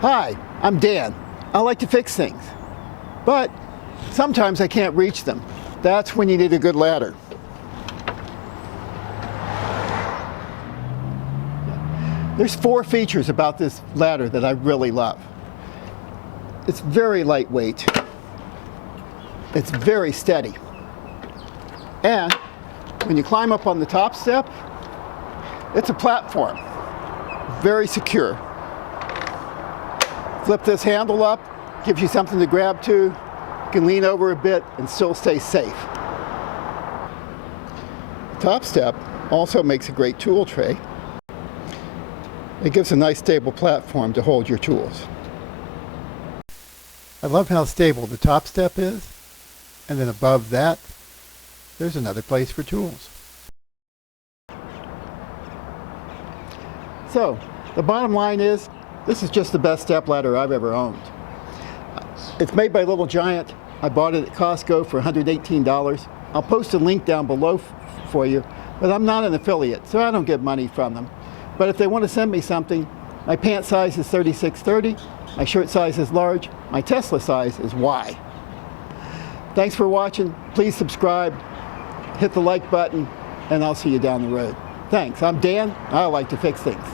Hi, I'm Dan. I like to fix things, but sometimes I can't reach them. That's when you need a good ladder. There's 4 features about this ladder that I really love. It's very lightweight. It's very steady. And when you climb up on the top step, it's a platform. Very secure. Flip this handle up, gives you something to grab to. You can lean over a bit and still stay safe. The top step also makes a great tool tray. It gives a nice stable platform to hold your tools. I love how stable the top step is, and then above that, there's another place for tools. So, the bottom line is, this is just the best step ladder I've ever owned. It's made by Little Giant. I bought it at Costco for $118. I'll post a link down below for you, but I'm not an affiliate, so I don't get money from them. But if they want to send me something, my pant size is 36-30, my shirt size is large, my Tesla size is Y. Thanks for watching. Please subscribe, hit the like button, and I'll see you down the road. Thanks. I'm Dan. I like to fix things.